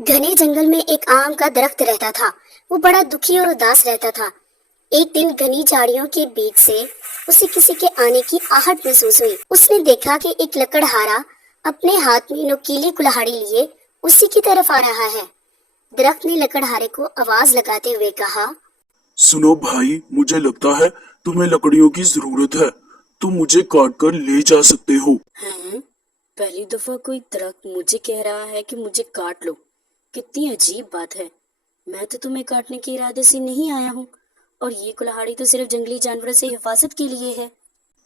घने जंगल में एक आम का दरख्त रहता था। वो बड़ा दुखी और उदास रहता था। एक दिन घनी झाड़ियों के बीच से उसे किसी के आने की आहट महसूस हुई। उसने देखा कि एक लकड़हारा अपने हाथ में नुकीली कुल्हाड़ी लिए उसी की तरफ आ रहा है। दरख्त ने लकड़हारे को आवाज लगाते हुए कहा, सुनो भाई, मुझे लगता है तुम्हें लकड़ियों की जरूरत है। तुम मुझे काट कर ले जा सकते हो। हैं? पहली दफा कोई दरख्त मुझे कह रहा है कि मुझे काट लो। कितनी अजीब बात है। मैं तो तुम्हें काटने के इरादे से नहीं आया हूँ, और ये कुल्हाड़ी तो सिर्फ जंगली जानवरों से हिफाजत के लिए है।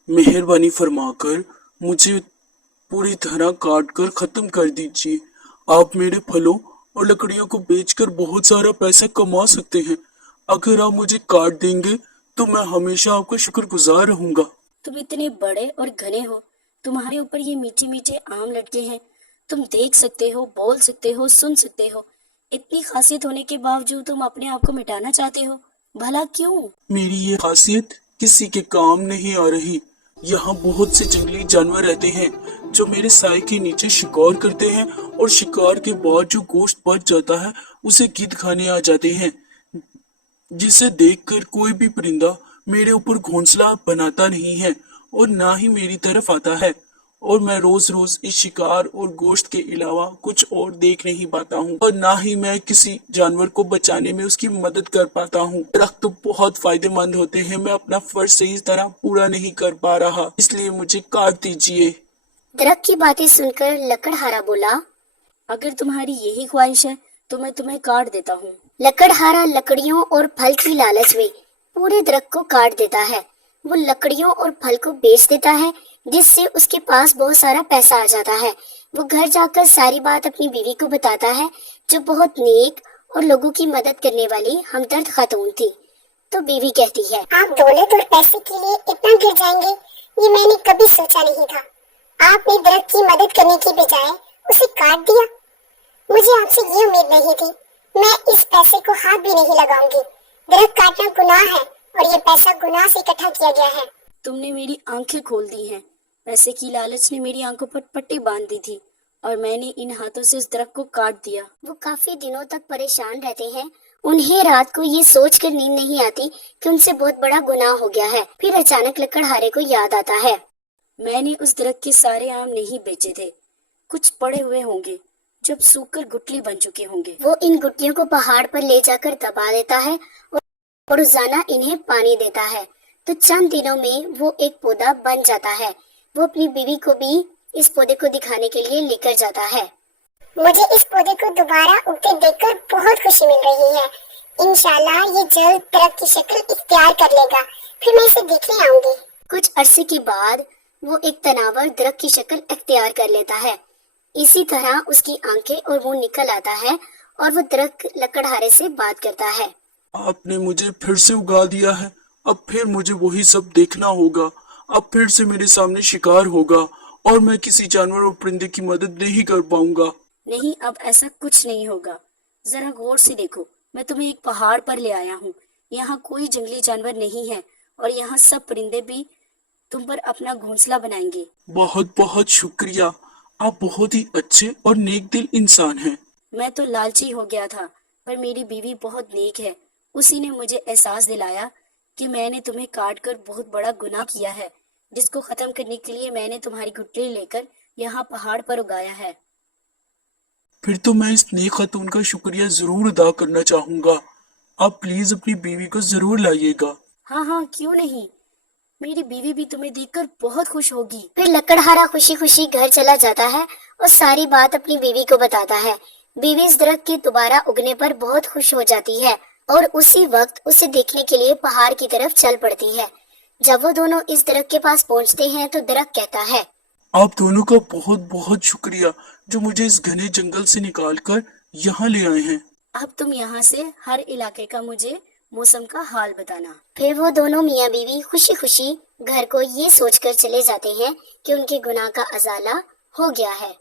मेहरबानी फरमाकर मुझे पूरी तरह काट कर खत्म कर दीजिए। आप मेरे फलों और लकड़ियों को बेचकर बहुत सारा पैसा कमा सकते हैं। अगर आप मुझे काट देंगे तो मैं हमेशा आपका शुक्रगुजार रहूंगा। तुम इतने बड़े और घने हो, तुम्हारे ऊपर ये मीठे मीठे आम लटके हैं। तुम देख सकते हो, बोल सकते हो, सुन सकते हो। इतनी खासियत होने के बावजूद तुम अपने आप को मिटाना चाहते हो। भला क्यों? मेरी ये खासियत किसी के काम नहीं आ रही। यहाँ बहुत से जंगली जानवर रहते हैं जो मेरे साए के नीचे शिकार करते हैं, और शिकार के बाद जो गोश्त बच जाता है उसे गिद्ध खाने आ जाते हैं, जिसे देखकर कोई भी परिंदा मेरे ऊपर घोंसला बनाता नहीं है और ना ही मेरी तरफ आता है। और मैं रोज रोज इस शिकार और गोश्त के अलावा कुछ और देख नहीं पाता हूँ, और ना ही मैं किसी जानवर को बचाने में उसकी मदद कर पाता हूँ। दरख्त तो बहुत फायदेमंद होते हैं, मैं अपना फर्ज सही तरह पूरा नहीं कर पा रहा, इसलिए मुझे काट दीजिए। दरख्त की बातें सुनकर लकड़हारा बोला, अगर तुम्हारी यही ख्वाहिश है तो मैं तुम्हें काट देता हूँ। लकड़हारा लकड़ियों और फल की लालच में पूरे दरख्त को काट देता है। वो लकड़ियों और फल को बेच देता है, जिससे उसके पास बहुत सारा पैसा आ जाता है। वो घर जाकर सारी बात अपनी बीवी को बताता है, जो बहुत नेक और लोगों की मदद करने वाली हमदर्द खातून थी। तो बीवी कहती है, आप दौलत और पैसे के लिए इतना गिर जाएंगे, ये मैंने कभी सोचा नहीं था। आपने दरख्त की मदद करने की बजाय उसे काट दिया। मुझे आपसे ये उम्मीद नहीं थी। मैं इस पैसे को हाथ भी नहीं लगाऊंगी। दरख्त काटना गुनाह है, और ये पैसा गुनाह से इकट्ठा किया गया है। तुमने मेरी आंखें खोल दी हैं। पैसे की लालच ने मेरी आंखों पर पट्टी बांध दी थी, और मैंने इन हाथों से उस दरख्त को काट दिया। वो काफी दिनों तक परेशान रहते हैं। उन्हें रात को ये सोचकर नींद नहीं आती कि उनसे बहुत बड़ा गुनाह हो गया है। फिर अचानक लकड़हारे को याद आता है, मैंने उस दरख्त के सारे आम नहीं बेचे थे। कुछ पड़े हुए होंगे जब सूखकर गुठली बन चुके होंगे। वो इन गुटियों को पहाड़ पर ले जाकर दबा देता है और रोजाना इन्हें पानी देता है। तो चंद दिनों में वो एक पौधा बन जाता है। वो अपनी बीवी को भी इस पौधे को दिखाने के लिए लेकर जाता है। मुझे इस पौधे को दोबारा उगते देखकर बहुत खुशी मिल रही है। इंशाल्लाह ये जल्द दरख्त की शक्ल इख्तियार कर लेगा, फिर मैं इसे देखने आऊंगी। कुछ अरसे के बाद वो एक तनावर दरख्त की शक्ल इख्तियार कर लेता है। इसी तरह उसकी आंखें और मुंह निकल आता है, और वो दरख्त लकड़हारे से बात करता है, आपने मुझे फिर से उगा दिया है। अब फिर मुझे वही सब देखना होगा। अब फिर से मेरे सामने शिकार होगा, और मैं किसी जानवर और परिंदे की मदद नहीं कर पाऊंगा। नहीं, अब ऐसा कुछ नहीं होगा। जरा गौर से देखो, मैं तुम्हें एक पहाड़ पर ले आया हूँ। यहाँ कोई जंगली जानवर नहीं है, और यहाँ सब परिंदे भी तुम पर अपना घोंसला बनाएंगे। बहुत बहुत शुक्रिया। आप बहुत ही अच्छे और नेक दिल इंसान हैं। मैं तो लालची हो गया था, पर मेरी बीवी बहुत नेक है। उसी ने मुझे एहसास दिलाया कि मैंने तुम्हें काट कर बहुत बड़ा गुनाह किया है, जिसको खत्म करने के लिए मैंने तुम्हारी गुठली लेकर यहाँ पहाड़ पर उगाया है। फिर तो मैं इस नेक खातून का शुक्रिया जरूर अदा करना चाहूंगा। आप प्लीज अपनी बीवी को जरूर लाइएगा। हाँ हाँ, क्यों नहीं। मेरी बीवी भी तुम्हें देखकर बहुत खुश होगी। फिर लकड़हारा खुशी खुशी घर चला जाता है और सारी बात अपनी बीवी को बताता है। बीवी इस दरख्त के दोबारा उगने पर बहुत खुश हो जाती है, और उसी वक्त उसे देखने के लिए पहाड़ की तरफ चल पड़ती है। जब वो दोनों इस दरख्त के पास पहुंचते हैं तो दरख्त कहता है, आप दोनों का बहुत बहुत शुक्रिया, जो मुझे इस घने जंगल से निकाल कर यहाँ ले आए हैं। अब तुम यहाँ से हर इलाके का मुझे मौसम का हाल बताना। फिर वो दोनों मियाँ बीवी खुशी खुशी घर को ये सोचकर चले जाते हैं कि उनके गुनाह का अजाला हो गया है।